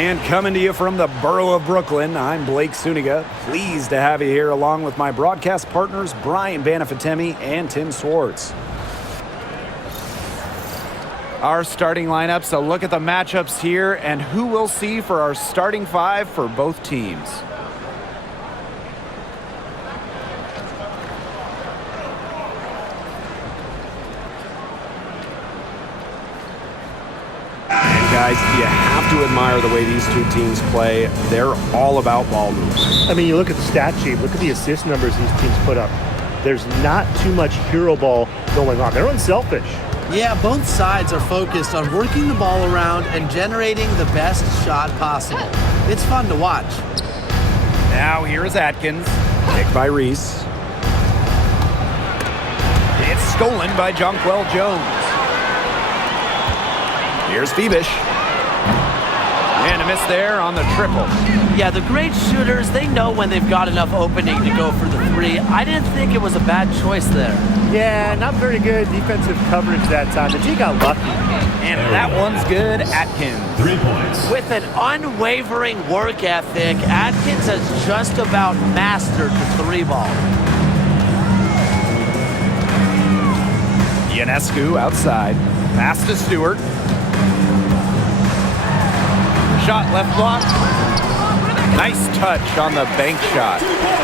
And coming to you from the borough of Brooklyn, I'm Blake Suniga. Pleased to have you here along with my broadcast partners, Brian Banafitemi and Tim Swartz. Our starting lineups, a look at the matchups here and who we'll see for our starting five for both teams. Guys, you have to admire the way these two teams play. They're all about ball moves. I mean, you look at the stat sheet, look at the assist numbers these teams put up. There's not too much hero ball going on. They're unselfish. Yeah, both sides are focused on working the ball around and generating the best shot possible. It's fun to watch. Now here's Atkins. Picked by Reese. It's stolen by Jonquel Jones. Here's Phoebish. And a miss there on the triple. Yeah, the great shooters, they know when they've got enough opening to go for the three. I didn't think it was a bad choice there. Yeah, not very good defensive coverage that time. The G got lucky. And that one's good. Atkins. 3 points. With an unwavering work ethic, Atkins has just about mastered the three ball. Ionescu outside. Pass to Stewart. Shot left block. Nice touch on the bank shot.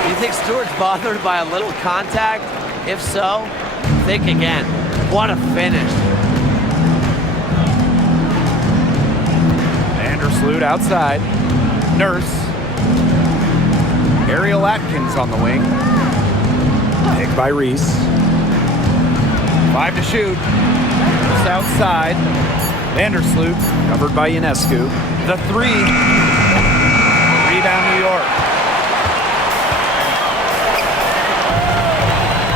You think Stewart's bothered by a little contact? If so, think again. What a finish. Vandersloot outside. Nurse. Ariel Atkins on the wing. Picked by Reese. 5 to shoot. Nurse outside. Vandersloot covered by Ionescu. The three. Rebound New York.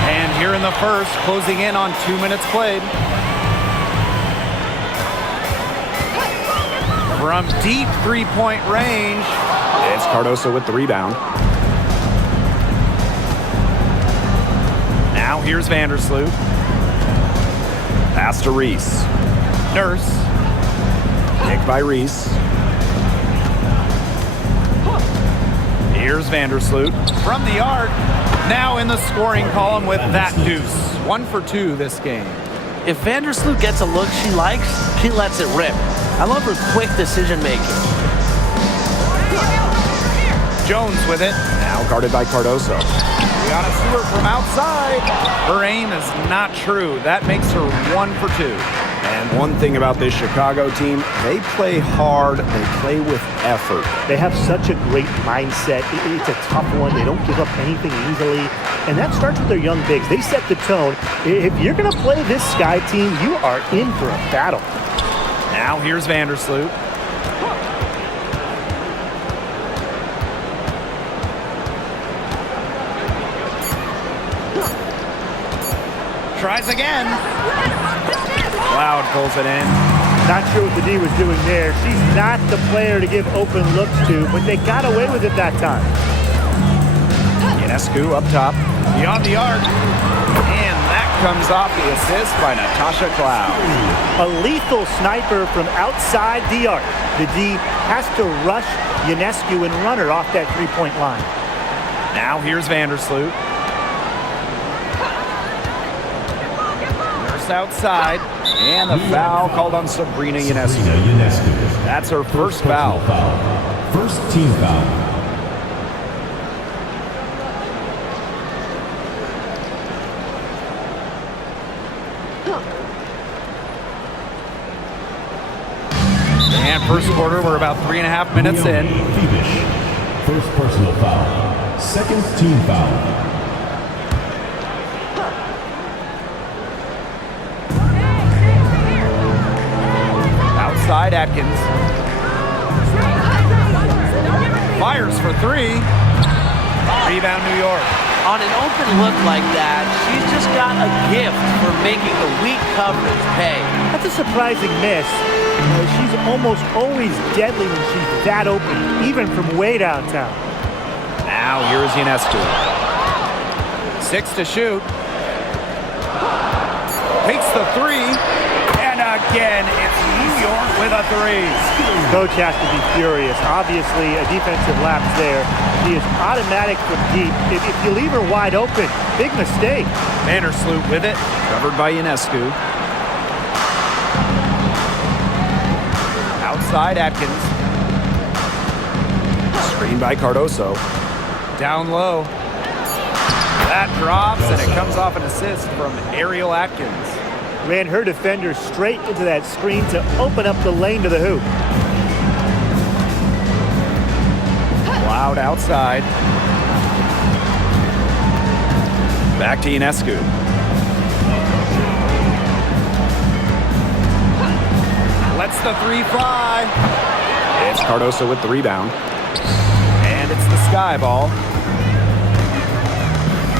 And here in the first, closing in on 2 minutes played. From deep three-point range. It's Cardoso with the rebound. Now here's Vandersloot. Pass to Reese. Nurse. Picked by Reese. Here's Vandersloot from the arc. Now in the scoring column with that deuce. 1 for 2 this game. If Vandersloot gets a look she likes, she lets it rip. I love her quick decision making. Jones with it. Now guarded by Cardoso. Brianna Stewart from outside. Her aim is not true. That makes her 1 for 2. And one thing about this Chicago team, they play hard, they play with effort. They have such a great mindset. It's a tough one. They don't give up anything easily. And that starts with their young bigs. They set the tone. If you're going to play this Sky team, you are in for a battle. Now here's Vandersloot. Tries again. Cloud pulls it in. Not sure what the D was doing there. She's not the player to give open looks to, but they got away with it that time. Ionescu up top. Beyond the arc. And that comes off the assist by Natasha Cloud. A lethal sniper from outside the arc. The D has to rush Ionescu and run her off that three-point line. Now here's Vandersloot. Nurse outside. And the foul called on Sabrina Ionescu. That's her first foul. First team foul. And first quarter, we're about 3.5 minutes in. First personal foul. Second team foul. Outside Atkins. Fires for 3. Rebound New York. On an open look like that, she's just got a gift for making the weak coverage pay. That's a surprising miss. She's almost always deadly when she's that open, even from way downtown. Now here's Ionescu. 6 to shoot. Takes the 3. And a Again, it's New York with a three. Coach has to be furious. Obviously, a defensive lapse there. He is automatic from deep. If you leave her wide open, big mistake. Vandersloot with it. Covered by Ionescu. Outside Atkins. Screened by Cardoso. Down low. That drops, and it comes off an assist from Ariel Atkins. Ran her defender straight into that screen to open up the lane to the hoop. Loud outside. Back to Ionescu. Lets the three fly. It's Cardoso with the rebound. And it's the Sky ball.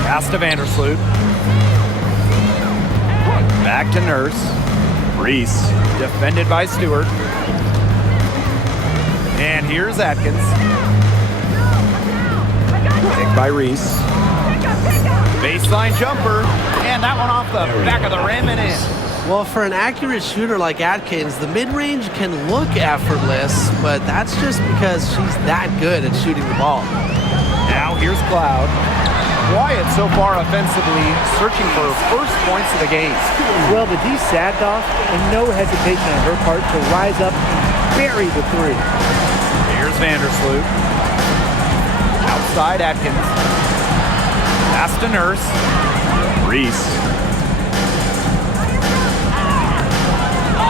Pass to Vandersloot. Back to Nurse. Reese, defended by Stewart. And here's Atkins. Picked by Reese. Baseline jumper. And that one off the back of the rim and in. Well, for an accurate shooter like Atkins, the mid-range can look effortless, but that's just because she's that good at shooting the ball. Now here's Cloud. Quiet so far offensively, searching for her first points of the game. Well, the D sagged off, and no hesitation on her part to rise up and bury the three. Here's Vandersloot. Outside Atkins. Pass to Nurse. Reese.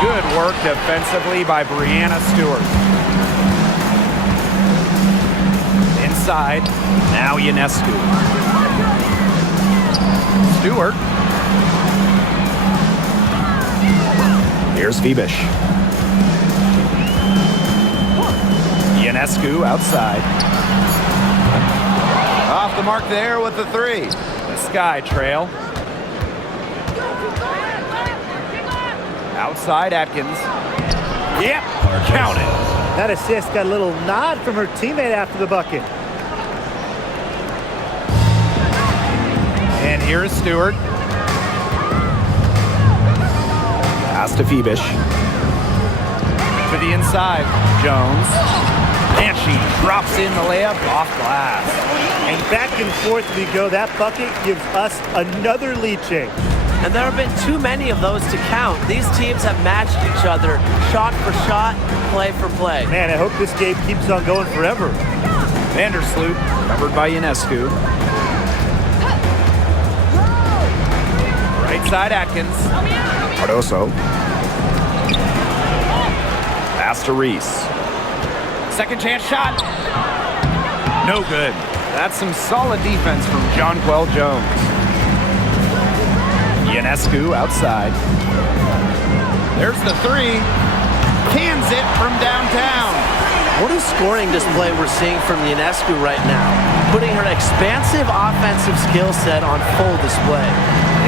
Good work defensively by Brianna Stewart. Inside. Now Ionescu. Stewart. Here's Phoebish. Ionescu outside. Off the mark there with the three. The Sky trail. Outside Atkins. Yep, count it. That assist got a little nod from her teammate after the bucket. And here's Stewart. Pass to Phoebish. To the inside. Jones. And she drops in the layup off glass. And back and forth we go. That bucket gives us another lead change. And there have been too many of those to count. These teams have matched each other shot for shot, play for play. Man, I hope this game keeps on going forever. Vandersloot, covered by Ionescu. Right side Atkins. Cardoso. Pass to Reese. Second chance shot. No good. That's some solid defense from Jonquel Jones. Ionescu outside. There's the three. Cans it from downtown. What a scoring display we're seeing from Ionescu right now, putting her expansive offensive skill set on full display.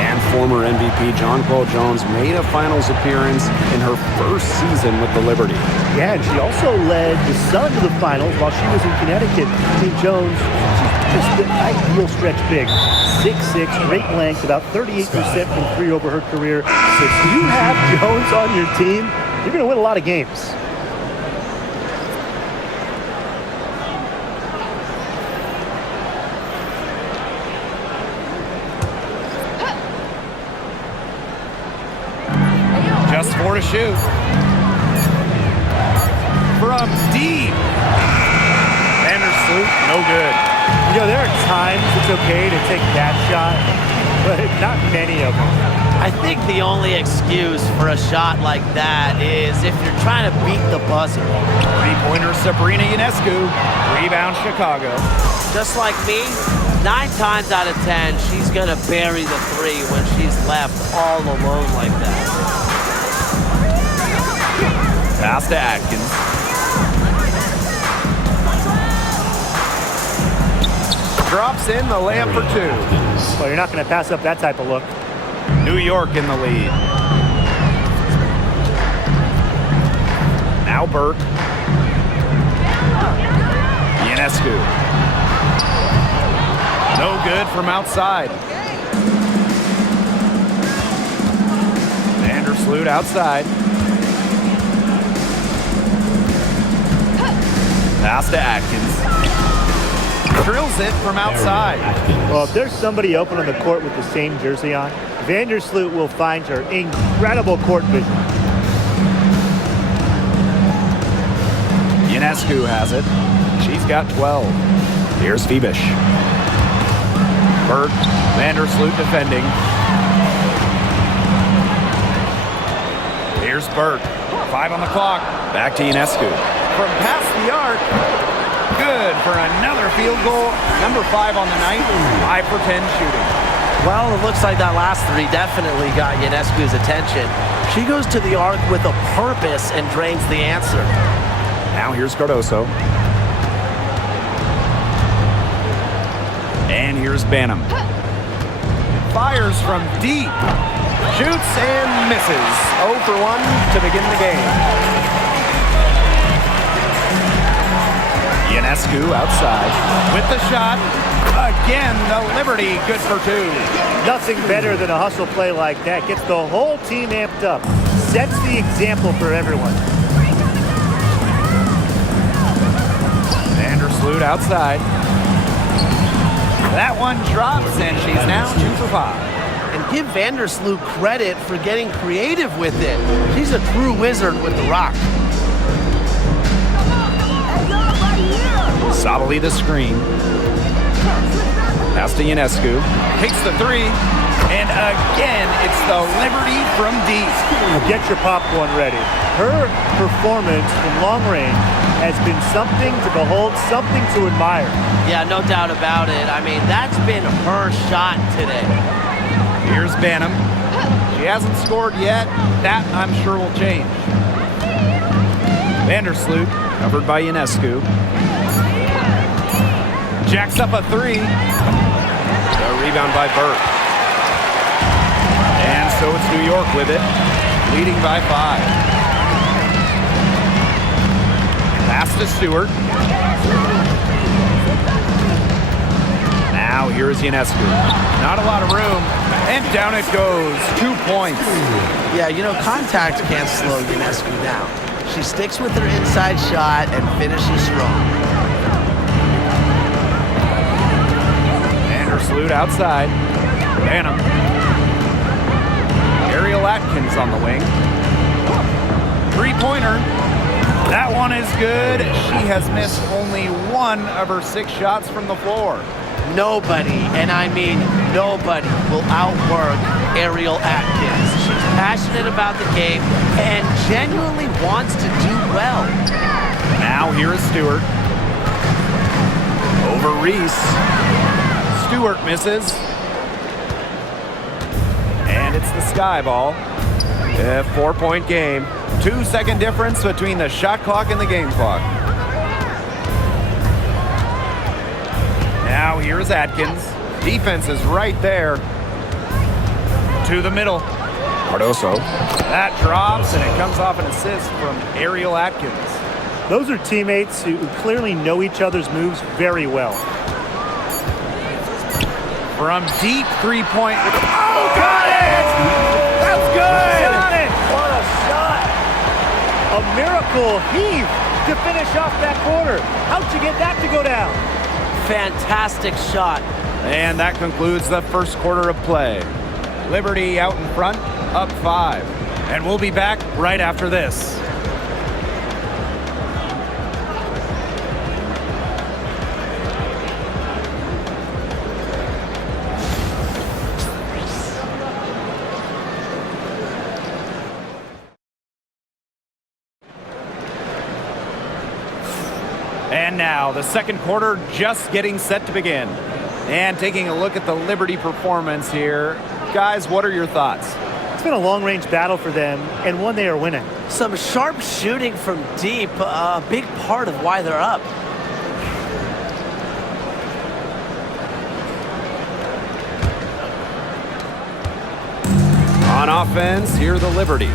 And former MVP Jonquel Jones made a finals appearance in her first season with the Liberty. Yeah, and she also led the Sun to the finals while she was in Connecticut. I mean, Jones, she's just the ideal stretch big. 6'6", great length, about 38% from three over her career. So if you have Jones on your team, you're going to win a lot of games. Just 4 to shoot. From deep. Vandersloot, no good. You know, there are times it's okay to take that shot, but not many of them. I think the only excuse for a shot like that is if you're trying to beat the buzzer. Three-pointer Sabrina Ionescu. Rebound Chicago. Just like me, 9 times out of 10, she's gonna bury the three when she's left all alone like that. Pass to Atkins. Drops in the layup for 2. Well, you're not going to pass up that type of look. New York in the lead. Now Burke. Ionescu. No good from outside. Vandersloot Vandersloot outside. Pass to Atkins. Drills it from outside. Well, if there's somebody open on the court with the same jersey on, Vandersloot will find her incredible court vision. Ionescu has it. She's got 12. Here's Phoebish. Burt, Vandersloot defending. Here's Burt. 5 on the clock. Back to Ionescu. From past the arc. Good for another field goal. Number 5 on the night. 5 for 10 shooting. Well, it looks like that last three definitely got Ionescu's attention. She goes to the arc with a purpose and drains the answer. Now here's Cardoso. And here's Banham. Fires from deep. Shoots and misses. 0 for 1 to begin the game. Ionescu outside with the shot. Again, the Liberty good for 2. Nothing better than a hustle play like that. Gets the whole team amped up. Sets the example for everyone. Vandersloot outside. That one drops, and she's now 2 for 5. And give Vandersloot credit for getting creative with it. She's a true wizard with the rock. Solidly the screen. Pass to Ionescu. Takes the 3. And again, it's the Liberty from deep. Get your popcorn ready. Her performance from long range has been something to behold, something to admire. Yeah, no doubt about it. I mean, that's been her shot today. Here's Banham. She hasn't scored yet. That, I'm sure, will change. Vandersloot, covered by Ionescu. Jacks up a 3. The rebound by Burt. And so it's New York with it, leading by 5. Pass to Stewart. Now here's Ionescu. Not a lot of room, and down it goes. 2 points. Yeah, you know, contact can't slow Ionescu down. She sticks with her inside shot and finishes strong. Vandersloot outside. Banham. Ariel Atkins on the wing. 3-pointer. That one is good. She has missed only 1 of her 6 shots from the floor. Nobody, and I mean nobody, will outwork Ariel Atkins. She's passionate about the game and genuinely wants to do well. Now here is Stewart. Over Reese. Stewart misses. And it's the sky ball. A 4-point game. 2-second difference between the shot clock and the game clock. Now here's Atkins. Defense is right there. To the middle. Cardoso. That drops, and it comes off an assist from Ariel Atkins. Those are teammates who clearly know each other's moves very well. From deep 3-point. Oh, got it! That's good! Got it! What a shot! A miracle heave to finish off that quarter. How'd you get that to go down? Fantastic shot. And that concludes the first quarter of play. Liberty out in front, up 5. And we'll be back right after this. And now the second quarter just getting set to begin. And taking a look at the Liberty performance here. Guys, what are your thoughts? It's been a long-range battle for them, and one they are winning. Some sharp shooting from deep, a big part of why they're up. On offense, here the Liberty,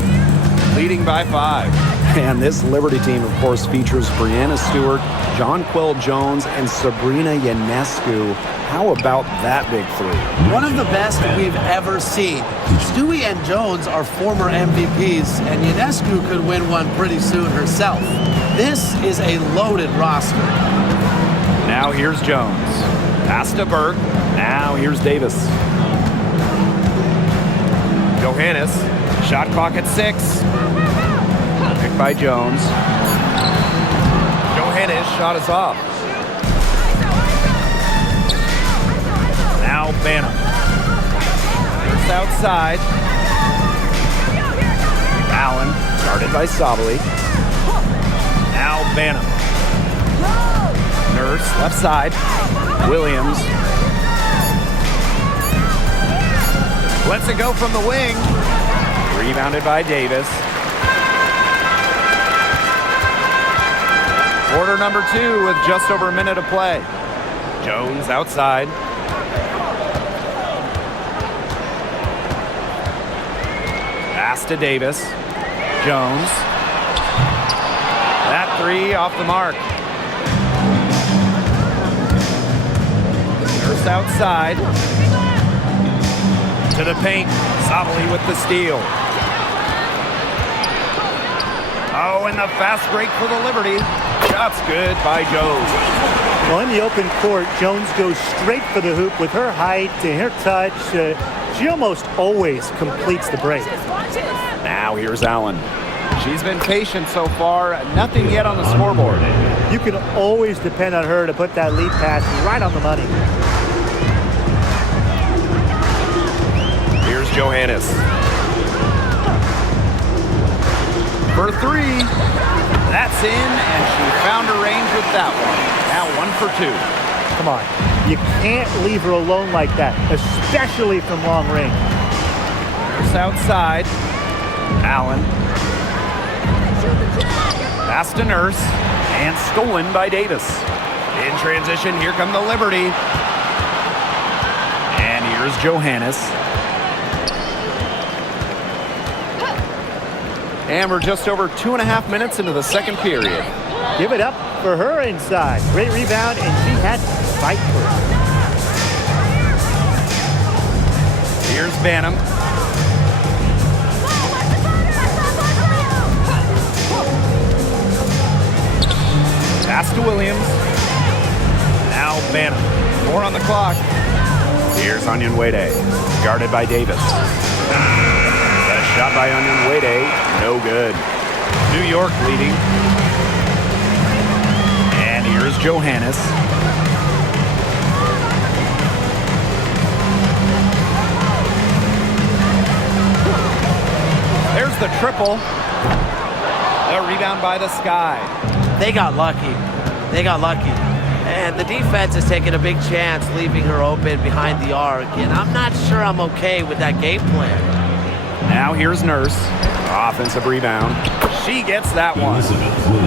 leading by 5. And this Liberty team, of course, features Brianna Stewart, Jonquel Jones, and Sabrina Ionescu. How about that big three? One of the best we've ever seen. Stewie and Jones are former MVPs, and Ionescu could win one pretty soon herself. This is a loaded roster. Now here's Jones. Pass to Burke. Now here's Davis. Johannes. Shot clock at 6. Picked by Jones. Johannes shot is off. Now Banham. First outside. Allen, guarded by Sabali. Now Banham. Nurse, left side. Williams. Lets it go from the wing. Rebounded by Davis. Quarter number 2 with just over a minute of play. Jones outside. Pass to Davis. Jones. That three off the mark. Nurse outside. To the paint. Sabali with the steal. Oh, and the fast break for the Liberty. Shot's good by Jones. Well, in the open court, Jones goes straight for the hoop with her height and her touch. She almost always completes the break. Now here's Allen. She's been patient so far. Nothing yet on the scoreboard. You can always depend on her to put that lead pass right on the money. Here's Johannes. For 3. That's in, and she found her range with that one. Now 1 for 2. Come on. You can't leave her alone like that, especially from long range. Nurse outside. Allen. Pass to Nurse. And stolen by Davis. In transition, here come the Liberty. And here's Johannes. And we're just over 2.5 minutes into the second period. Give it up for her inside. Great rebound, and she had to fight for it. Here's Banham. Pass to Williams. Now Banham. 4 on the clock. Here's Onyenwere, guarded by Davis. The shot by Onyenwere, no good. New York leading. And here's Johannes. There's the triple. The rebound by the Sky. They got lucky. They got lucky. And the defense is taking a big chance, leaving her open behind the arc. And I'm not sure I'm okay with that game plan. Now here's Nurse. Offensive rebound. She gets that one.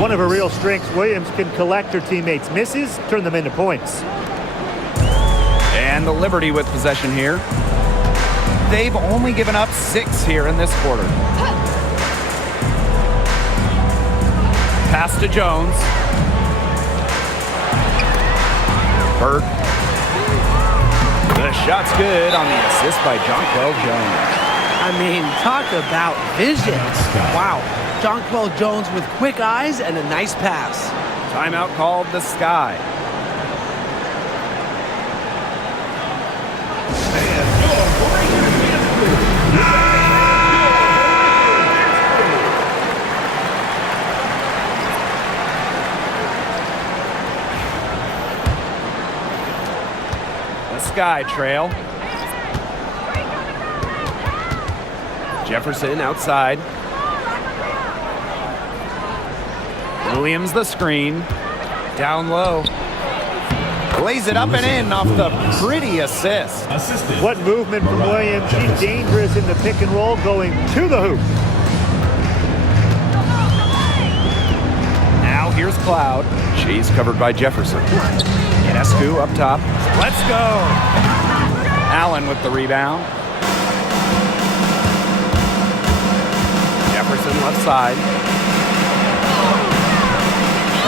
One of her real strengths, Williams can collect her teammates' misses, turn them into points. And the Liberty with possession here. They've only given up 6 here in this quarter. Pass to Jones. Burke. The shot's good on the assist by Jonquel Jones. I mean, talk about vision. Wow. Jonquel Jones with quick eyes and a nice pass. Timeout called the Sky. The Sky trail. Jefferson outside. Williams the screen. Down low. Lays it up and in off the pretty assist. What movement from Williams. She's dangerous in the pick and roll going to the hoop. Now here's Cloud. She's covered by Jefferson. Ionescu up top. Let's go. Allen with the rebound. Jefferson left side.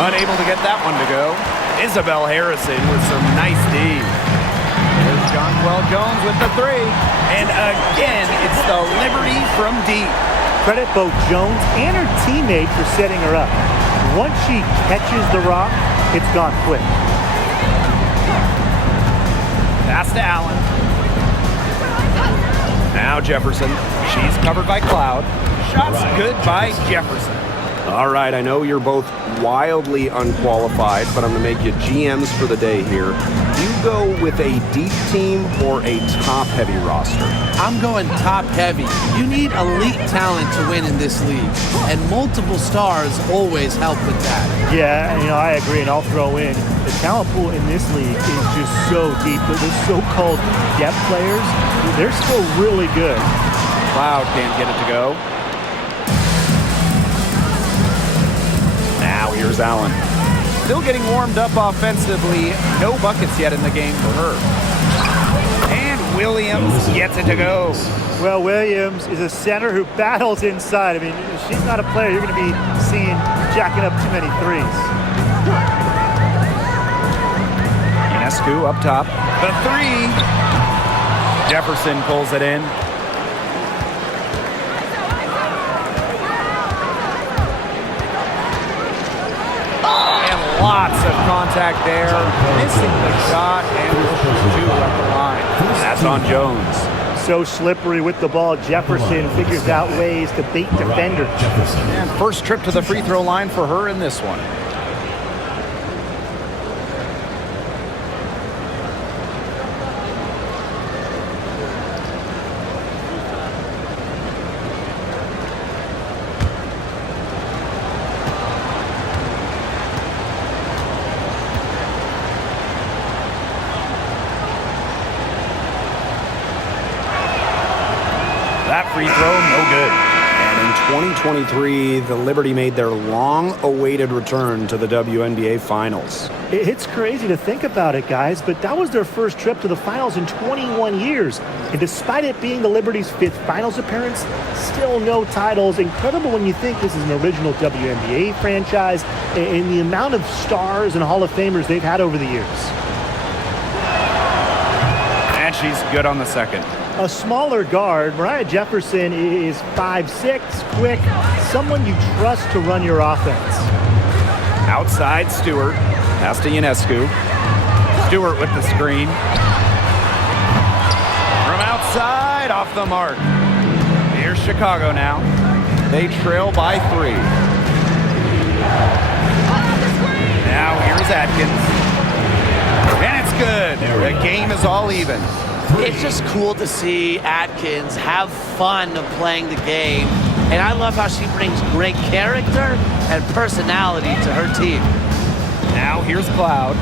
Unable to get that one to go. Isabel Harrison with some nice D. There's Jonquel Jones with the three. And again, it's the Liberty from deep. Credit both Jones and her teammate for setting her up. Once she catches the rock, it's gone quick. Pass to Allen. Now Jefferson. She's covered by Cloud. Shots good by Jefferson. All right, I know you're both wildly unqualified, but I'm going to make you GMs for the day here. Do you go with a deep team or a top-heavy roster? I'm going top-heavy. You need elite talent to win in this league, and multiple stars always help with that. Yeah, I agree, and I'll throw in the talent pool in this league is just so deep. The so-called depth players, they're still really good. Cloud can't get it to go. Now here's Allen. Still getting warmed up offensively. No buckets yet in the game for her. And Williams gets it to go. Well, Williams is a center who battles inside. I mean, she's not a player you're going to be seeing jacking up too many threes. Ionescu up top. The three. Jefferson pulls it in. Lots of contact there. Missing the shot and two at the line. That's on Jones. So slippery with the ball. Jefferson figures out ways to bait defenders. And first trip to the free throw line for her in this one. That free throw, no good. And in 2023, the Liberty made their long-awaited return to the WNBA Finals. It's crazy to think about it, guys, but that was their first trip to the finals in 21 years. And despite it being the Liberty's 5th finals appearance, still no titles. Incredible when you think this is an original WNBA franchise and the amount of stars and Hall of Famers they've had over the years. And she's good on the second. A smaller guard, Mariah Jefferson is 5'6", quick, someone you trust to run your offense. Outside Stewart. Pass to Ionescu. Stewart with the screen. From outside, off the mark. Here's Chicago now. They trail by 3. Now here's Atkins. And it's good. The game is all even. It's just cool to see Atkins have fun of playing the game. And I love how she brings great character and personality to her team. Now here's Cloud.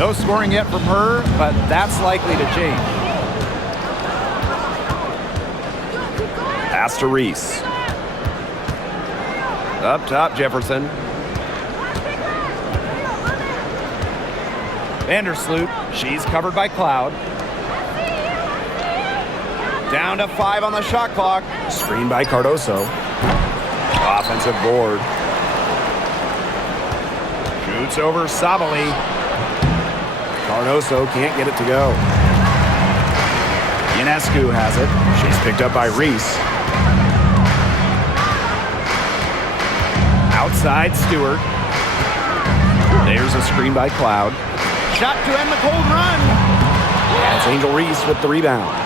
No scoring yet from her, but that's likely to change. Pass to Reese. Up top, Jefferson. Vandersloot. She's covered by Cloud. Down to 5 on the shot clock. Screen by Cardoso. Offensive board. Shoots over Sabali. Cardoso can't get it to go. Ionescu has it. She's picked up by Reese. Outside Stewart. There's a screen by Cloud. Shot to end the cold run. That's Angel Reese with the rebound.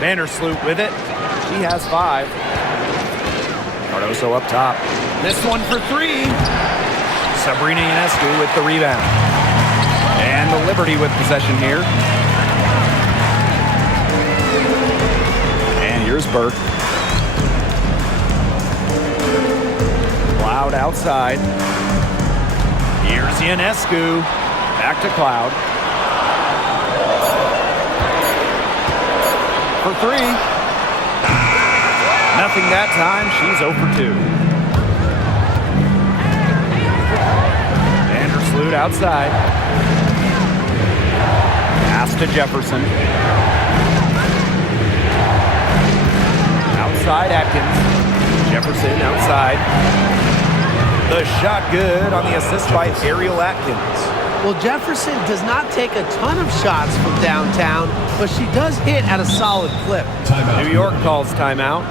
Vandersloot with it. She has 5. Cardoso up top. This one for 3. Sabrina Ionescu with the rebound. And the Liberty with possession here. And here's Burke. Cloud outside. Here's Ionescu. Back to Cloud. For 3. Nothing that time. She's 0 for 2. Vandersloot outside. Pass to Jefferson. Outside Atkins. Jefferson outside. The shot good on the assist by Ariel Atkins. Well, Jefferson does not take a ton of shots from downtown, but she does hit at a solid clip. Timeout. New York calls timeout.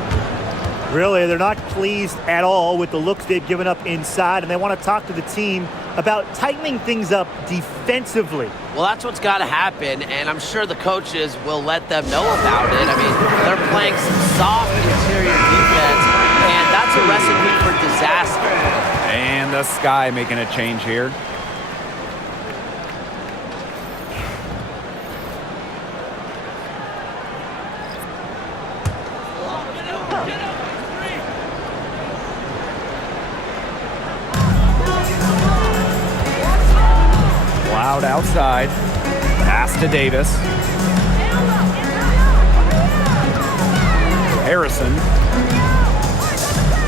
Really, they're not pleased at all with the looks they've given up inside, and they want to talk to the team about tightening things up defensively. Well, that's what's got to happen, and I'm sure the coaches will let them know about it. I mean, they're playing some soft interior defense, and that's a recipe for disaster. And the Sky making a change here. Loud outside. Pass to Davis. Harrison.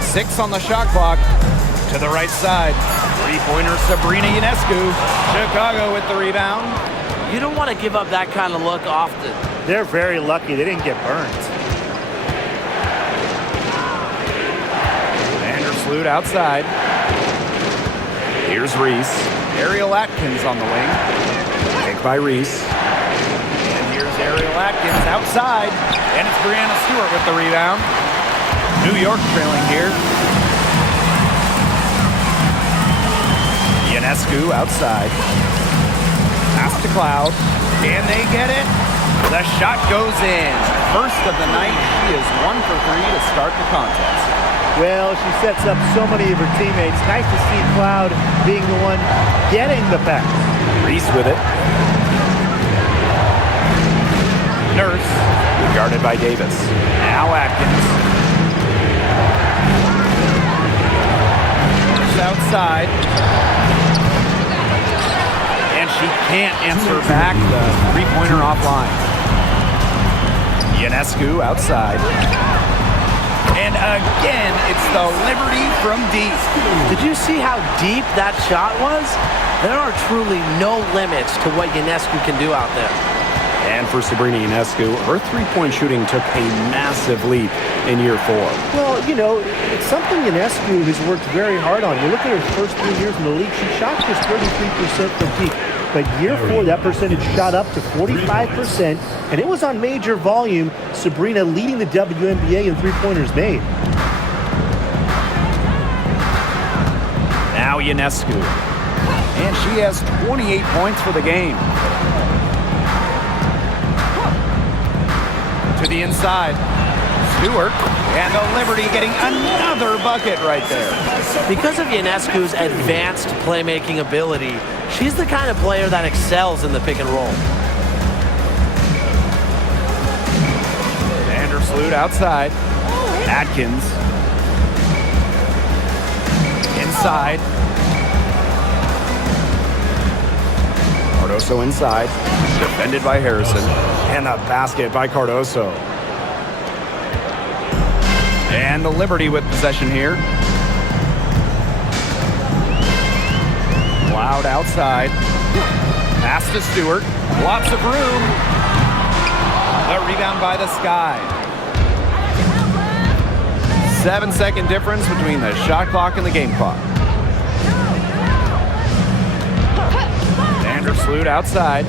6 on the shot clock. To the right side. Three-pointer Sabrina Ionescu. Chicago with the rebound. You don't want to give up that kind of look often. They're very lucky they didn't get burned. Vandersloot outside. Here's Reese. Ariel Atkins on the wing. Take by Reese. And here's Ariel Atkins outside. And it's Brianna Stewart with the rebound. New York trailing here. Ionescu outside. Pass to Cloud. Can they get it? The shot goes in. First of the night. She is 1 for 3 to start the contest. Well, she sets up so many of her teammates. Nice to see Cloud being the one getting the pass. Reese with it. Nurse, guarded by Davis. Now Atkins. Nurse outside. And she can't answer back the three-pointer offline. Ionescu outside. And again, it's the Liberty from deep. Did you see how deep that shot was? There are truly no limits to what Ionescu can do out there. And for Sabrina Ionescu, her three-point shooting took a massive leap in year 4. Well, you know, it's something Ionescu has worked very hard on. You look at her first 3 years in the league, she shot just 33% from deep. But year 4, that percentage shot up to 45%, and it was on major volume. Sabrina leading the WNBA in three-pointers made. Now Ionescu. And she has 28 points for the game. To the inside. Stewart. And the Liberty getting another bucket right there. Because of Ionescu's advanced playmaking ability, she's the kind of player that excels in the pick and roll. Vandersloot outside. Atkins. Inside. Cardoso inside, defended by Harrison, and a basket by Cardoso. And the Liberty with possession here. Loud outside. Pass to Stewart. Lots of room. The rebound by the Sky. 7-second difference between the shot clock and the game clock. Vandersloot outside.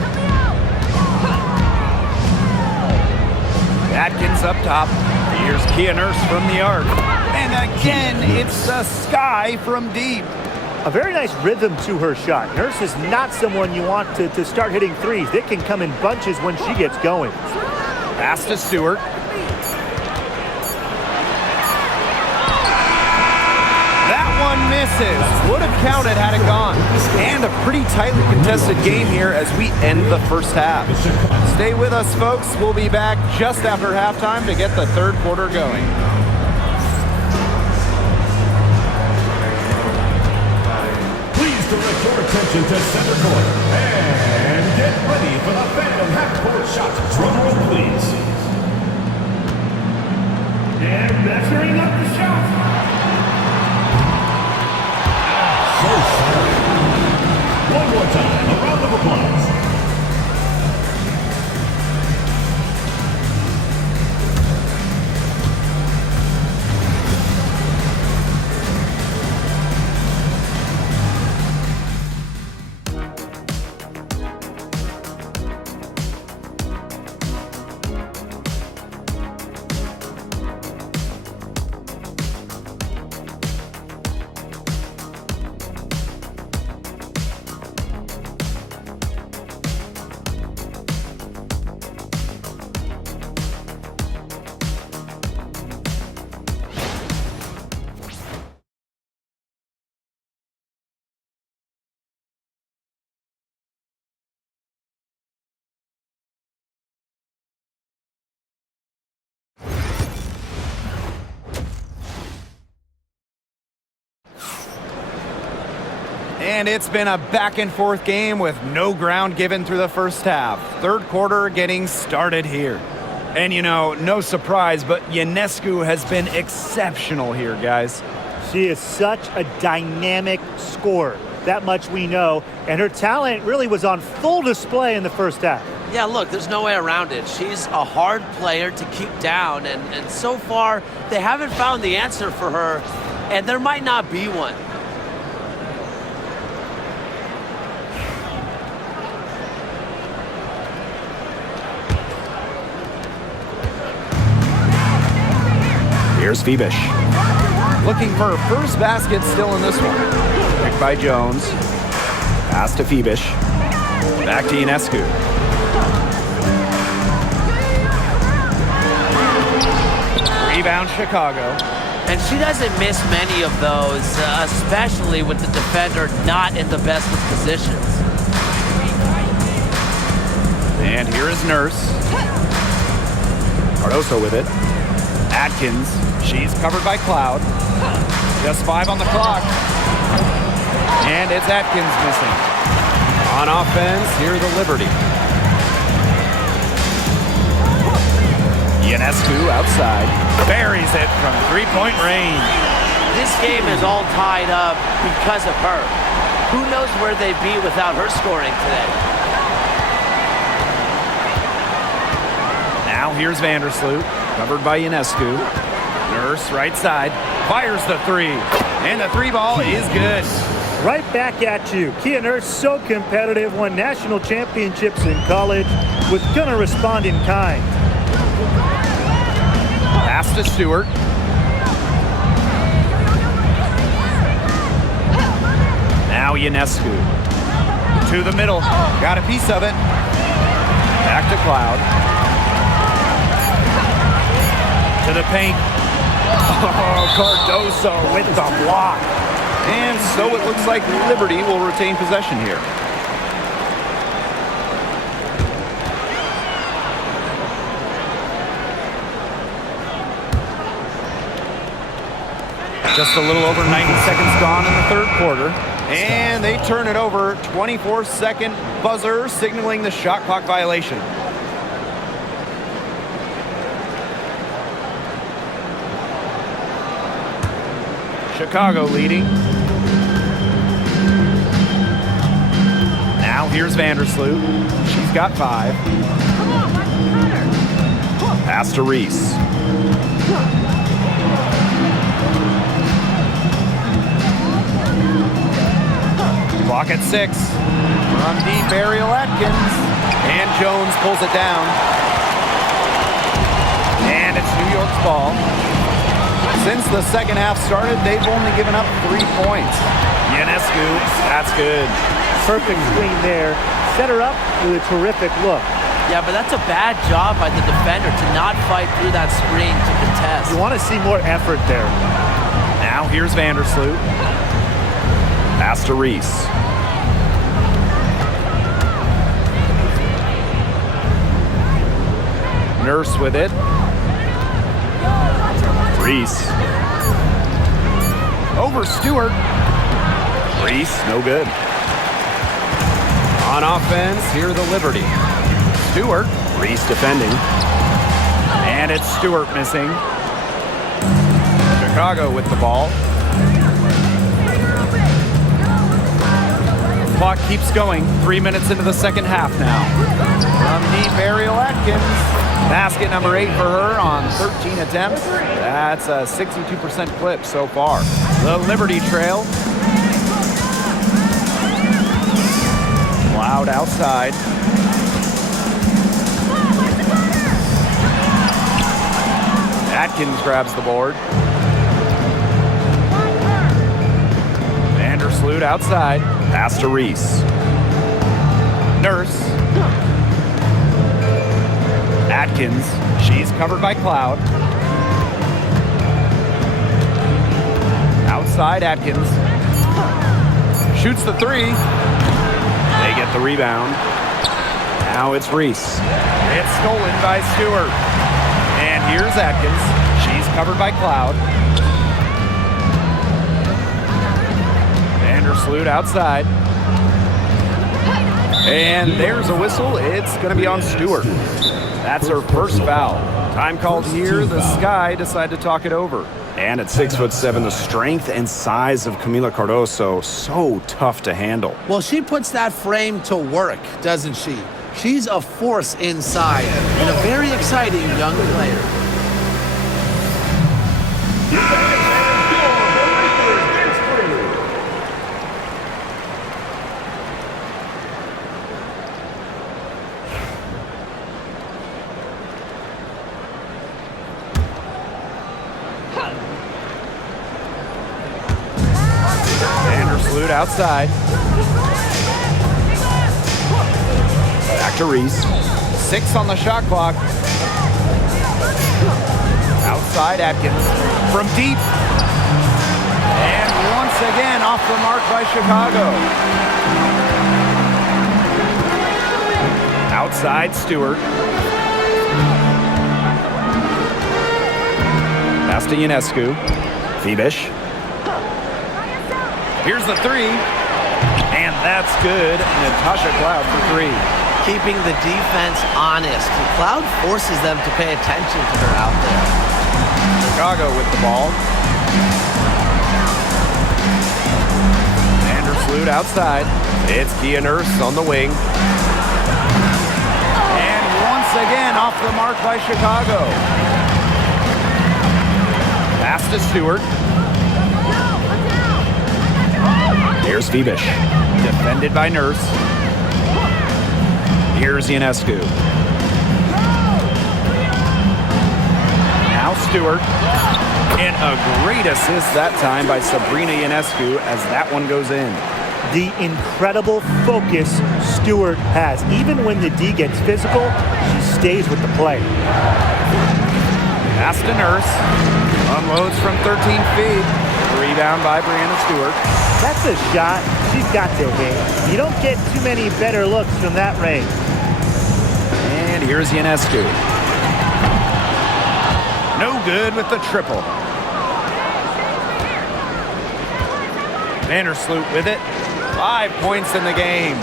Atkins up top. Here's Kia Nurse from the arc. And again, it's the Sky from deep. A very nice rhythm to her shot. Nurse is not someone you want to start hitting threes. They can come in bunches when she gets going. Pass to Stewart. That one misses. Would have counted had it gone. And a pretty tightly contested game here as we end the first half. Stay with us, folks. We'll be back just after halftime to get the third quarter going. Please direct your attention to center court and get ready for the Phantom half-court shot. Drum roll, please. And measuring up the shot. So sorry. One more time, a round of applause. And it's been a back-and-forth game with no ground given through the first half. Third quarter getting started here. And, you know, no surprise, but Ionescu has been exceptional here, guys. She is such a dynamic scorer. That much we know. And her talent really was on full display in the first half. Yeah, look, there's no way around it. She's a hard player to keep down, and so far, they haven't found the answer for her, and there might not be one. Here's Phoebish. Looking for her first basket still in this one. Picked by Jones. Pass to Phoebish. Back to Ionescu. Rebound Chicago. And she doesn't miss many of those, especially with the defender not in the best of positions. And here is Nurse. Cardoso with it. Atkins. She's covered by Cloud. Just 5 on the clock. And it's Atkins missing. On offense, here the Liberty. Ionescu outside. Buries it from three-point range. This game is all tied up because of her. Who knows where they'd be without her scoring today? Now here's Vandersloot. Covered by Ionescu. Nurse right side. Fires the three. And the three ball is good. Right back at you. Kia Nurse, so competitive, won national championships in college, was going to respond in kind. Pass to Stewart. Now Ionescu. To the middle. Got a piece of it. Back to Cloud. To the paint. Oh, Cardoso with the block. And so it looks like Liberty will retain possession here. Just a little over 90 seconds gone in the third quarter. And they turn it over. 24-second buzzer signaling the shot clock violation. Chicago leading. Now here's Vandersloot. She's got 5. Pass to Reese. Clock at 6. From deep, Ariel Atkins. And Jones pulls it down. And it's New York's ball. Since the second half started, they've only given up 3 points. Ionescu, that's good. Perfect screen there. Set her up with a terrific look. Yeah, but that's a bad job by the defender to not fight through that screen to contest. You want to see more effort there. Now here's Vandersloot. Pass to Reese. Nurse with it. Reese. Over Stewart. Reese, no good. On offense, here the Liberty. Stewart. Reese defending. And it's Stewart missing. Chicago with the ball. Clock keeps going. 3 minutes into the second half now. From deep, Ariel Atkins. Basket number 8 for her on 13 attempts. That's a 62% clip so far. The Liberty trail. Cloud outside. Atkins grabs the board. Vandersloot outside. Pass to Reese. Nurse. Atkins. She's covered by Cloud. Outside Atkins. Shoots the 3. They get the rebound. Now it's Reese. It's stolen by Stewart. And here's Atkins. She's covered by Cloud. Vandersloot outside. And there's a whistle. It's going to be on Stewart. That's her first foul. Time called here. The Sky decide to talk it over. And at 6'7", the strength and size of Camila Cardoso, so tough to handle. Well, she puts that frame to work, doesn't she? She's a force inside and a very exciting young player. Vandersloot outside. Back to Reese. 6 on the shot clock. Outside Atkins from deep. And once again off the mark by Chicago. Outside Stewart. Pass to Ionescu. Fibish. Here's the three. And that's good. Natasha Cloud for 3. Keeping the defense honest. Cloud forces them to pay attention to her out there. Chicago with the ball. Vandersloot outside. It's Kia Nurse on the wing. And once again off the mark by Chicago. Pass to Stewart. Here's Fibish. Defended by Nurse. Here's Ionescu. Now Stewart. And a great assist that time by Sabrina Ionescu as that one goes in. The incredible focus Stewart has. Even when the D gets physical, she stays with the play. Pass to Nurse. Unloads from 13 feet. Rebound by Brianna Stewart. That's a shot she's got to hit. You don't get too many better looks from that range. And here's Ionescu. No good with the triple. Vandersloot with it. 5 points in the game.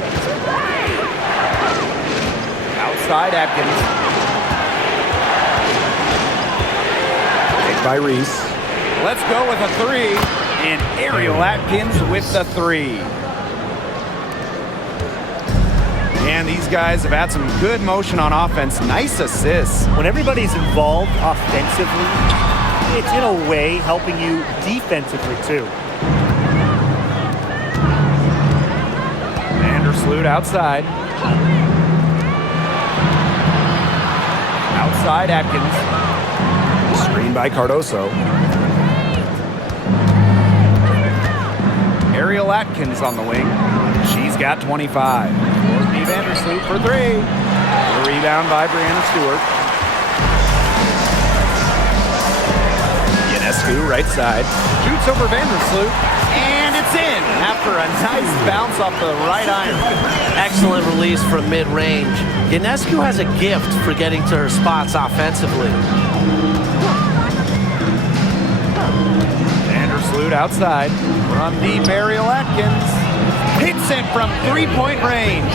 Outside Atkins. Takes by Reese. Let's go with a 3. And Ariel Atkins with the 3. And these guys have had some good motion on offense. Nice assists. When everybody's involved offensively, it's in a way helping you defensively too. Vandersloot outside. Outside Atkins. Screen by Cardoso. Ariel Atkins on the wing. She's got 25. Courtney Vandersloot for 3. The rebound by Brianna Stewart. Ionescu right side. Shoots over Vandersloot. And it's in after a nice bounce off the right iron. Excellent release from mid-range. Ionescu has a gift for getting to her spots offensively. Vandersloot outside. From deep, Ariel Atkins hits it from 3-point range.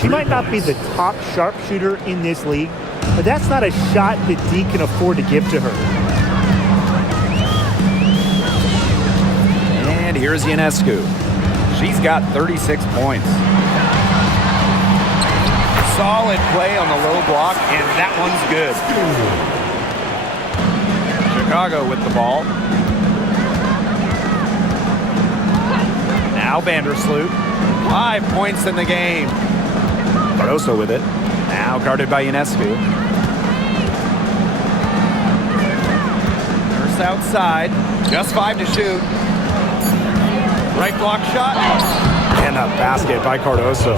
She might not be the top sharpshooter in this league, but that's not a shot that D can afford to give to her. And here's Ionescu. She's got 36 points. Solid play on the low block, and that one's good. Chicago with the ball. Now Vandersloot. 5 points in the game. Cardoso with it. Now guarded by Ionescu. Nurse outside. Just 5 to shoot. Right block shot. And a basket by Cardoso.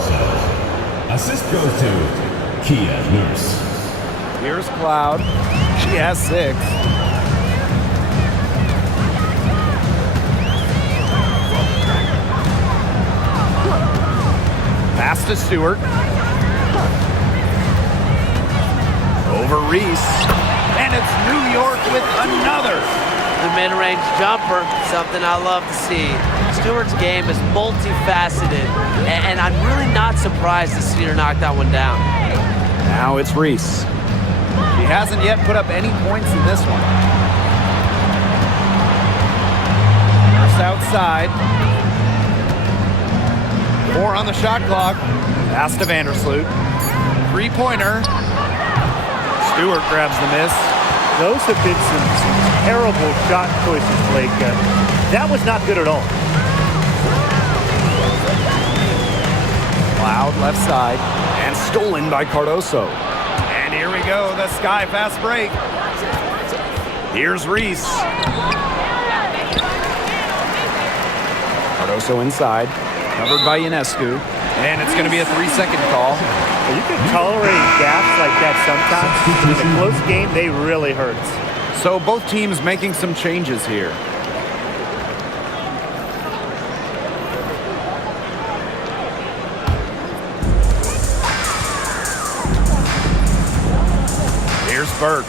Assist goes to Kia Nurse. Here's Cloud. She has 6. Pass to Stewart. Over Reese. And it's New York with another. the mid-range jumper, something I love to see. Stewart's game is multifaceted, and I'm really not surprised to see her knock that one down. Now it's Reese. He hasn't yet put up any points in this one. First outside. 4 on the shot clock. Pass to Vandersloot. Three-pointer. Stewart grabs the miss. Those have been some terrible shot choices, Blake. That was not good at all. Loud left side. And stolen by Cardoso. And here we go, the sky fast break. Here's Reese. Cardoso inside. Covered by Ionescu. And it's going to be a 3-second call. You can tolerate gaps like that sometimes. In a close game, they really hurt. So both teams making some changes here. Here's Burke.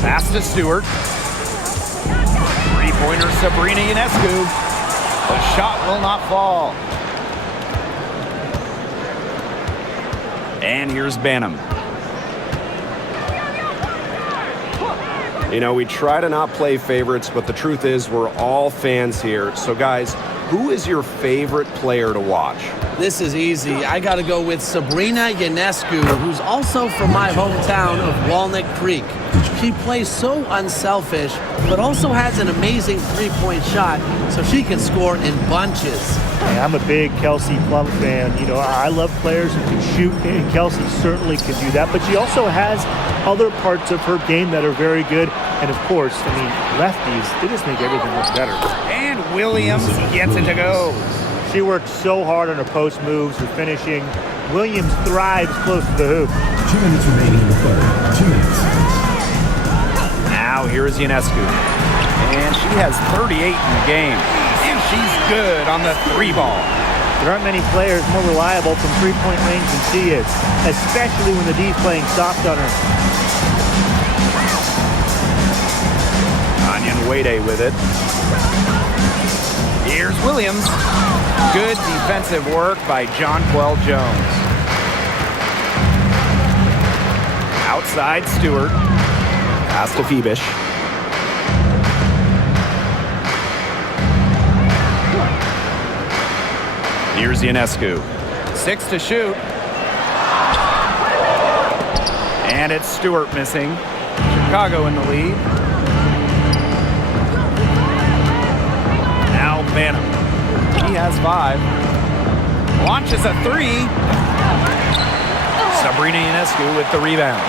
Pass to Stewart. Three-pointer Sabrina Ionescu. The shot will not fall. And here's Banham. You know, we try to not play favorites, but the truth is we're all fans here. So, guys, who is your favorite player to watch? This is easy. I got to go with Sabrina Ionescu, who's also from my hometown of Walnut Creek. She plays so unselfish, but also has an amazing three-point shot, so she can score in bunches. Hey, I'm a big Kelsey Plum fan. You know, I love players who can shoot, and Kelsey certainly can do that. But she also has other parts of her game that are very good. And, of course, I mean, lefties, they just make everything look better. And Williams gets it to go. She works so hard on her post moves, her finishing. Williams thrives close to the hoop. 2 minutes remaining in the third. 2 minutes. Now here is Ionescu. And she has 38 in the game. And she's good on the 3-ball. There aren't many players more reliable from three-point range than she is, especially when the D's playing soft on her. Anyan Wade with it. Here's Williams. Good defensive work by Jonquel Jones. Outside Stewart. Pass to Phoebish. Here's Ionescu. 6 to shoot. And it's Stewart missing. Chicago in the lead. Now Banham. He has 5. Launches a 3. Sabrina Ionescu with the rebound.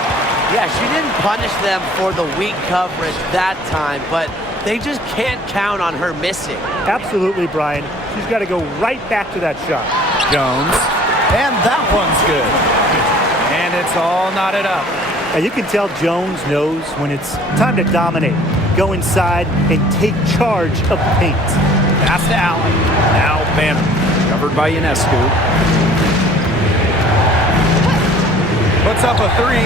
Yeah, she didn't punish them for the weak coverage that time, but they just can't count on her missing. Absolutely, Brian. She's got to go right back to that shot. Jones. And that one's good. And it's all knotted up. And you can tell Jones knows when it's time to dominate. Go inside and take charge of the paint. Pass to Allen. Now Banham. Covered by Ionescu. Puts up a 3.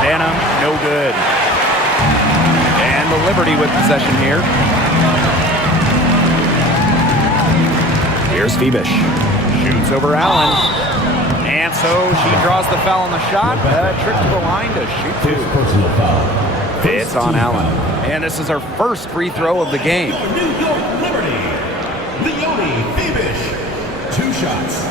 Banham, no good. And the Liberty with possession here. Here's Phoebish. Shoots over Allen. And so she draws the foul on the shot. Trip to the line to shoot 2. Personal foul. It's on Allen. And this is her first free throw of the game. New York Liberty. Leonie Phoebish. 2 shots.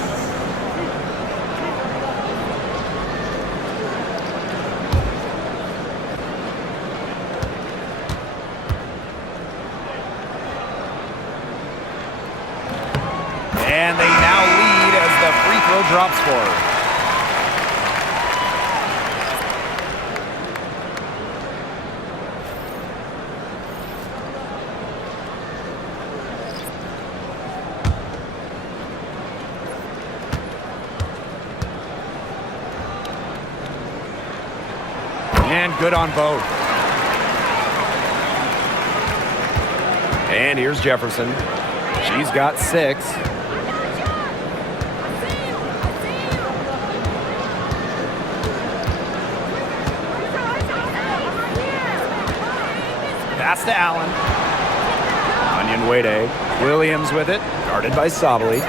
And they now lead as the free throw drops for her. And good on both. And here's Jefferson. She's got 6. Pass to Allen. Onyenwere. Williams with it. Guarded by Sabali.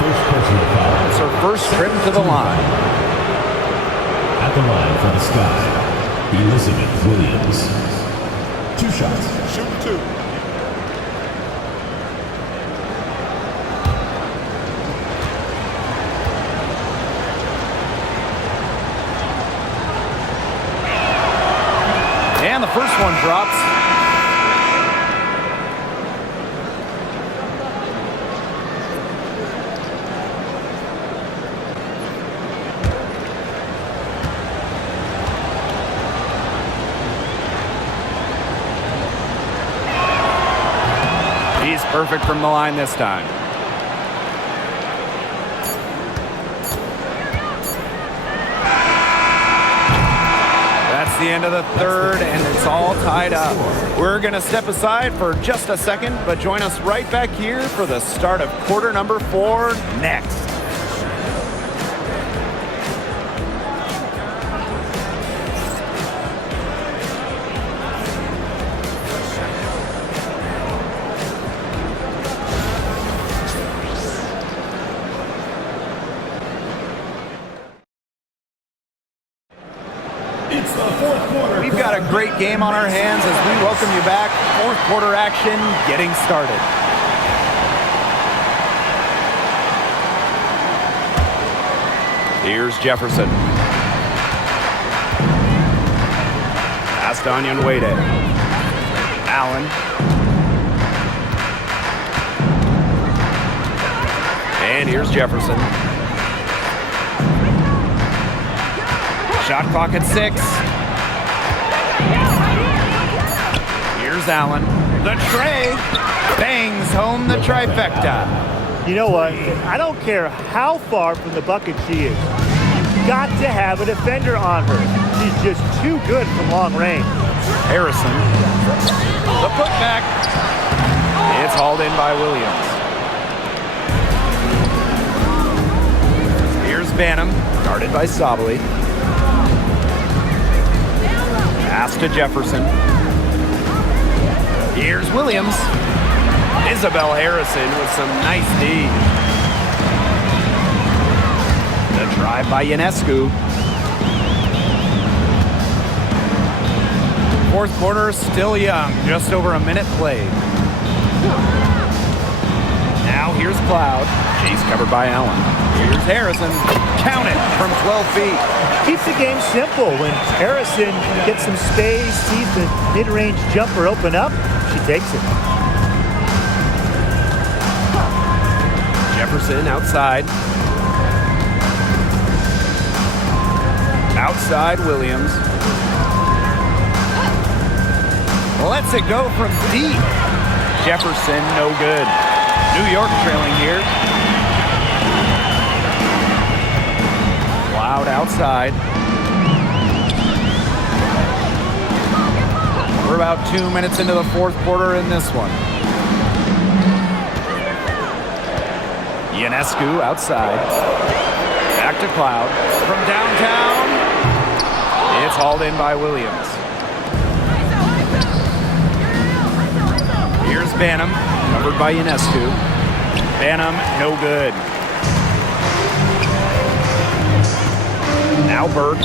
First personal foul. It's her first trip to the line. At the line for the Sky, Elizabeth Williams. 2 shots. Shoot 2. And the first one drops. He's perfect from the line this time. That's the end of the third, and it's all tied up. We're going to step aside for just a second, but join us right back here for the start of quarter number 4 next. It's the fourth quarter. We've got a great game on our hands as we welcome you back. Fourth quarter action getting started. Here's Jefferson. Pass to Onyenwere. Allen. And here's Jefferson. Shot clock at 6. Here's Allen. The tray bangs home the trifecta. You know what? I don't care how far from the bucket she is. You've got to have a defender on her. She's just too good from long range. Harrison. The putback. It's hauled in by Williams. Here's Banham, guarded by Sabali. Pass to Jefferson. Here's Williams. Isabel Harrison with some nice D. The drive by Ionescu. Fourth quarter still young, just over a minute played. Now here's Cloud. She's covered by Allen. Here's Harrison. Count it from 12 feet. Keeps the game simple. When Harrison gets some space, sees the mid-range jumper open up, she takes it. Jefferson outside. Outside Williams. Lets it go from deep. Jefferson no good. New York trailing here. Cloud outside. We're about 2 minutes into the fourth quarter in this one. Ionescu outside. Back to Cloud. From downtown. It's hauled in by Williams. Here's Banham. Covered by Ionescu. Banham no good. Now Burke.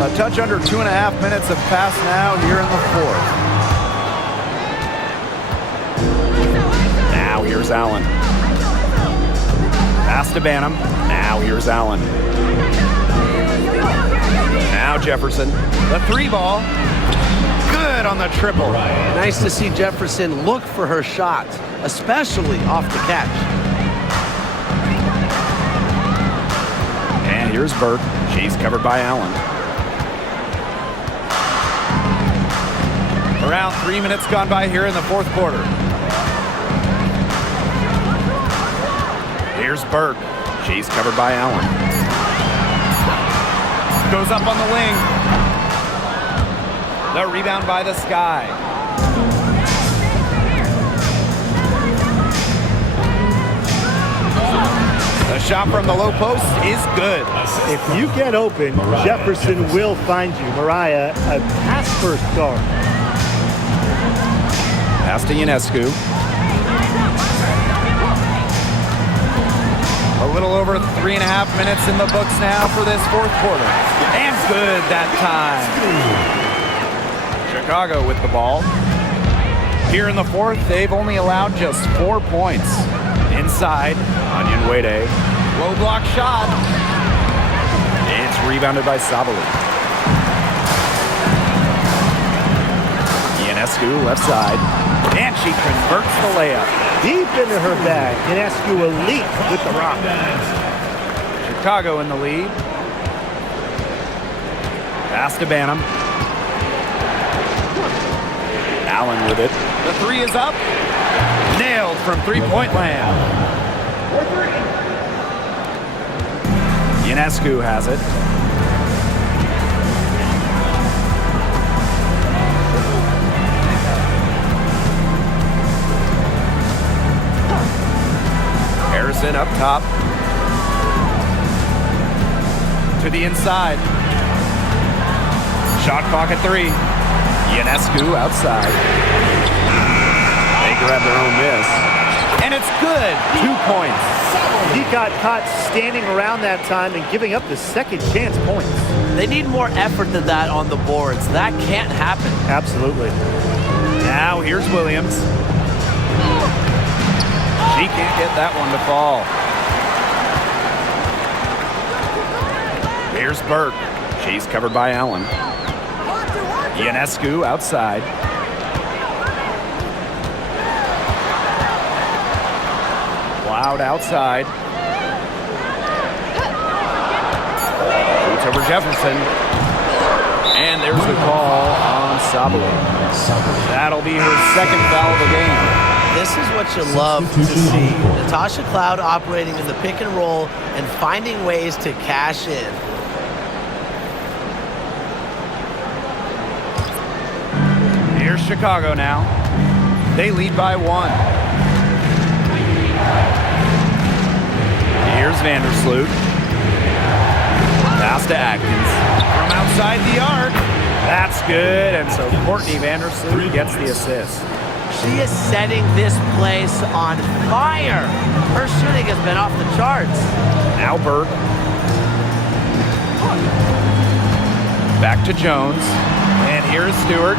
A touch under 2.5 minutes have passed now here in the fourth. Now here's Allen. Pass to Banham. Now here's Allen. Now Jefferson. The 3-ball. Good on the triple. Nice to see Jefferson look for her shot, especially off the catch. And here's Burke. She's covered by Allen. Around 3 minutes gone by here in the fourth quarter. Here's Burke. She's covered by Allen. Goes up on the wing. The rebound by the Sky. The shot from the low post is good. If you get open, Jefferson will find you. Mariah, a pass-first guard. Pass to Ionescu. A little over 3.5 minutes in the books now for this fourth quarter. And good that time. Chicago with the ball. Here in the fourth, they've only allowed just 4 points. Inside, Onyenwere. Low block shot. It's rebounded by Sabali. Ionescu left side. And she converts the layup. Deep into her bag. Ionescu elite with the rock. Chicago in the lead. Pass to Banham. Allen with it. The three is up. Nailed from three-point land. Ionescu has it. Harrison up top. To the inside. Shot clock at 3. Ionescu outside. They grab their own miss. And it's good. 2 points. He got caught standing around that time and giving up the second chance points. They need more effort than that on the boards. That can't happen. Absolutely. Now here's Williams. She can't get that one to fall. Here's Burke. She's covered by Allen. Ionescu outside. Loud outside. Boots over Jefferson. And there's the call on Sabali. That'll be her second foul of the game. This is what you love to see. Natasha Cloud operating in the pick and roll and finding ways to cash in. Here's Chicago now. They lead by 1. Here's Vandersloot. Pass to Atkins. From outside the arc. That's good. And so Courtney Vandersloot gets the assist. She is setting this place on fire. Her shooting has been off the charts. Now Burke. Back to Jones. And here's Stewart.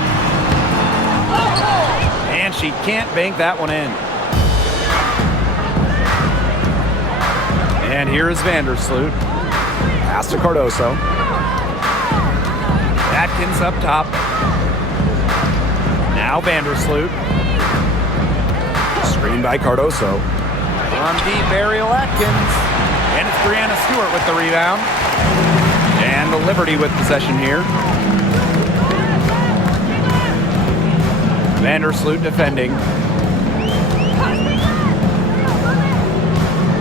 And she can't bank that one in. And here is Vandersloot. Pass to Cardoso. Atkins up top. Now Vandersloot. Screen by Cardoso. On deep, Ariel Atkins. And it's Brianna Stewart with the rebound. And the Liberty with possession here. Vandersloot defending.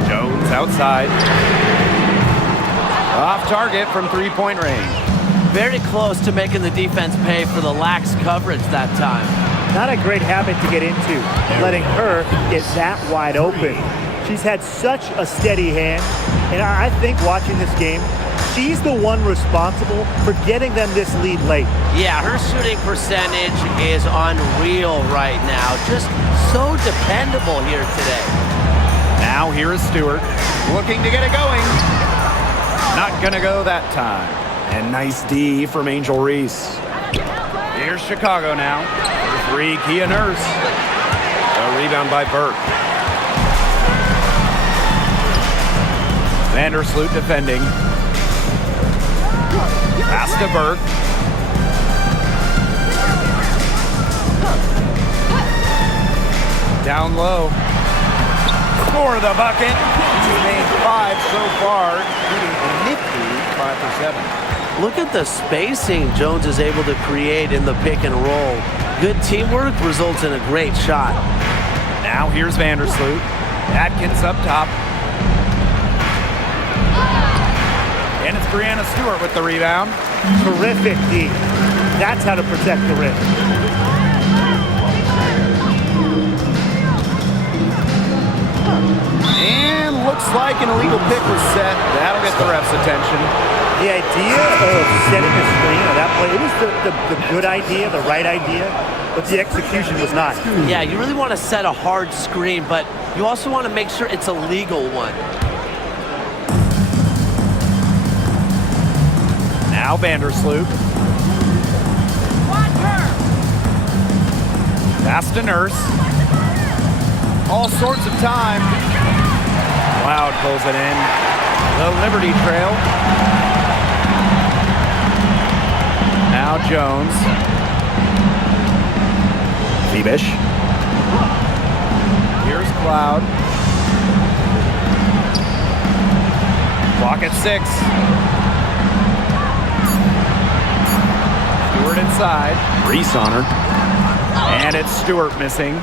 Jones outside. Off target from three-point range. Very close to making the defense pay for the lax coverage that time. Not a great habit to get into, letting her get that wide open. She's had such a steady hand, and I think watching this game, she's the one responsible for getting them this lead late. Yeah, her shooting percentage is unreal right now. Just so dependable here today. Now here is Stewart, looking to get it going. Not gonna go that time. And nice D from Angel Reese. Here's Chicago now. For 3, Kia Nurse. A rebound by Burke. Vandersloot defending. Pass to Burke. Down low. For the bucket. She's made 5 so far, shooting a nifty 5 for 7. Look at the spacing Jones is able to create in the pick and roll. Good teamwork results in a great shot. Now here's Vandersloot. Atkins up top. And it's Brianna Stewart with the rebound. Terrific D. That's how to protect the rim. And looks like an illegal pick was set. That'll get the ref's attention. The idea of setting a screen on that play, it was the good idea, the right idea, but the execution was not. Yeah, you really want to set a hard screen, but you also want to make sure it's a legal one. Now Vandersloot. Pass to Nurse. All sorts of time. Cloud pulls it in. The Liberty Trail. Now Jones. Phoebish. Here's Cloud. Clock at 6. Stewart inside. Reese on her. And it's Stewart missing.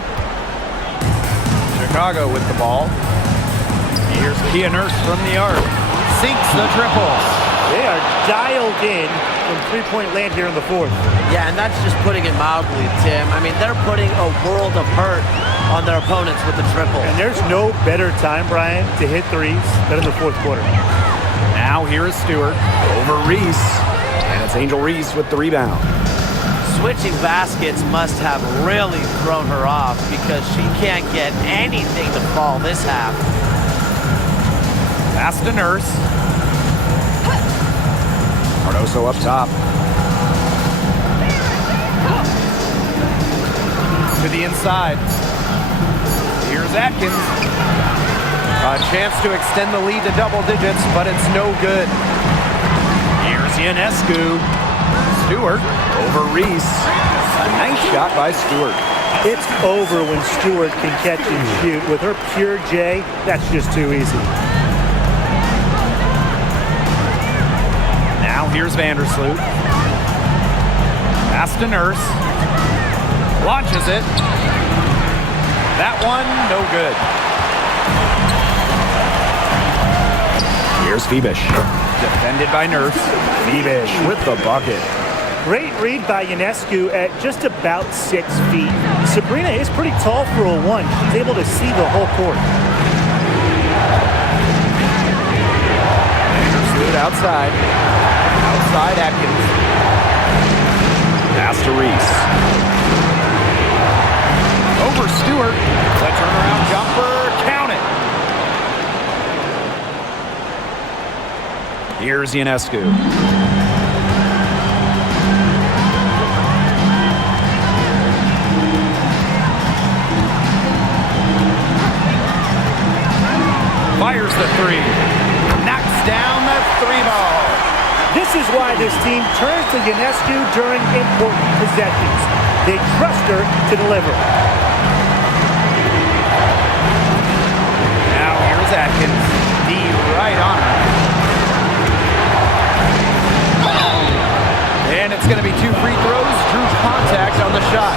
Chicago with the ball. Here's Kia Nurse from the arc. Sinks the triple. They are dialed in from three-point land here in the fourth. Yeah, and that's just putting it mildly, Tim. I mean, they're putting a world of hurt on their opponents with the triple. And there's no better time, Brian, to hit threes than in the fourth quarter. Now here is Stewart. Over Reese. And it's Angel Reese with the rebound. Switching baskets must have really thrown her off because she can't get anything to fall this half. Pass to Nurse. Cardoso up top. To the inside. Here's Atkins. A chance to extend the lead to double digits, but it's no good. Here's Ionescu. Stewart Over Reese. A nice shot by Stewart. It's over when Stewart can catch and shoot. With her pure J, that's just too easy. Now here's Vandersloot. Pass to Nurse. Launches it. That one, no good. Here's Phoebish. Defended by Nurse. Phoebish with the bucket. Great read by Ionescu at just about 6 feet. Sabrina is pretty tall for a 1. She's able to see the whole court. Vandersloot outside. Outside Atkins. Pass to Reese. Over Stewart. The turnaround jumper. Count it. Here's Ionescu. Fires the three. Knocks down the 3-ball. This is why this team turns to Ionescu during important possessions. They trust her to deliver. Now here's Atkins. D right on her. And it's going to be 2 free throws. Drew contact on the shot.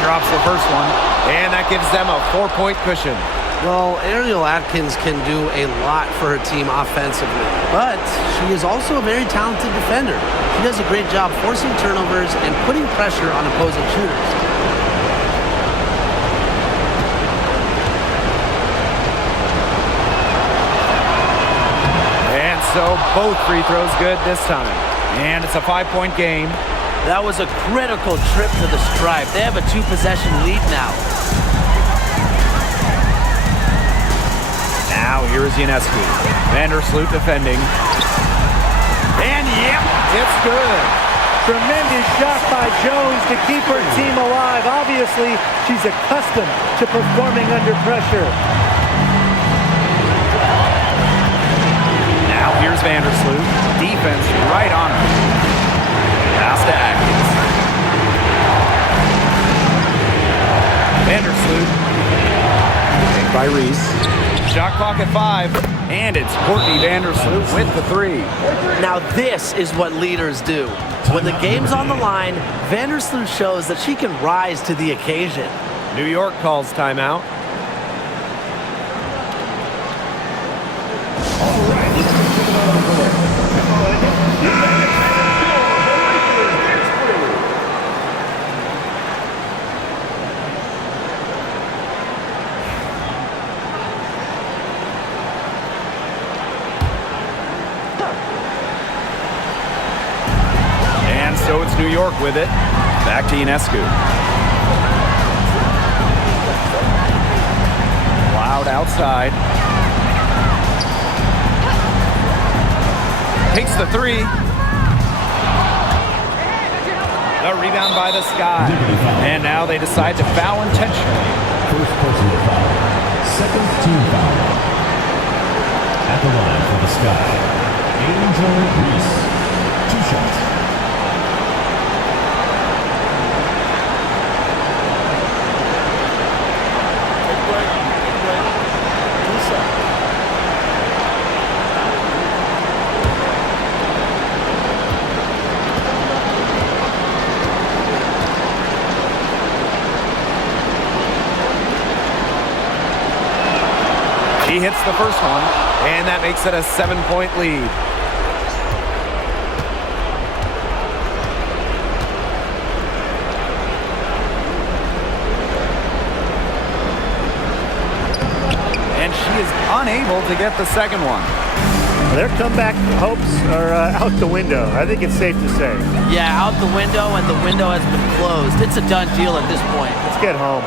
Drops the first one, and that gives them a 4-point cushion. Well, Ariel Atkins can do a lot for her team offensively, but she is also a very talented defender. She does a great job forcing turnovers and putting pressure on opposing shooters. And so both free throws good this time. And it's a 5-point game. That was a critical trip to the stripe. They have a 2-possession lead now. Now here is Ionescu. Vandersloot defending. And yep, it's good. Tremendous shot by Jones to keep her team alive. Obviously, she's accustomed to performing under pressure. Now here's Vandersloot. Defense right on her. Pass to Atkins. Vandersloot. Made by Reese. Shot clock at 5. And it's Courtney Vandersloot with the three. Now this is what leaders do. When the game's on the line, Vandersloot shows that she can rise to the occasion. New York calls timeout. So it's New York with it. Back to Ionescu. Loud outside. Takes the three. The rebound by the Sky. And now they decide to foul intentionally. First personal foul. Second team foul. At the line for the Sky, Angel Reese. 2 shots. He hits the first one, and that makes it a 7-point lead. And she is unable to get the second one. Their comeback hopes are out the window. I think it's safe to say. Yeah, out the window, and the window has been closed. It's a done deal at this point. Let's get home.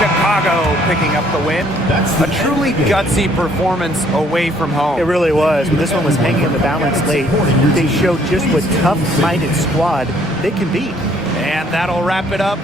Chicago picking up the win. A truly gutsy performance away from home. It really was. When this one was hanging in the balance late, they showed just what tough-minded squad they can be. And that'll wrap it up